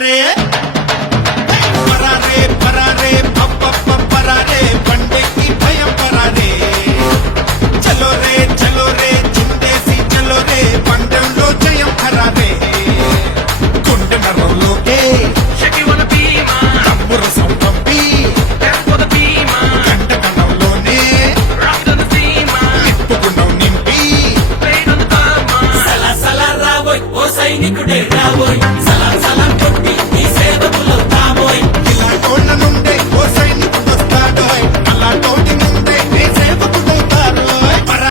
పరారే పరారే పరారే పప్ప పరారే బండెక్కి భయం పరారే చలో రే చిందేసి చలో రే పండెంలో జయం పరారే గుండె నరంలోకే తమ్ముర సంపంపి గంటకణంలోనే నిప్పుకున్నాం నింపి సలా సలా రాబోయ్ ఓ సైనికుడే రాబోయ్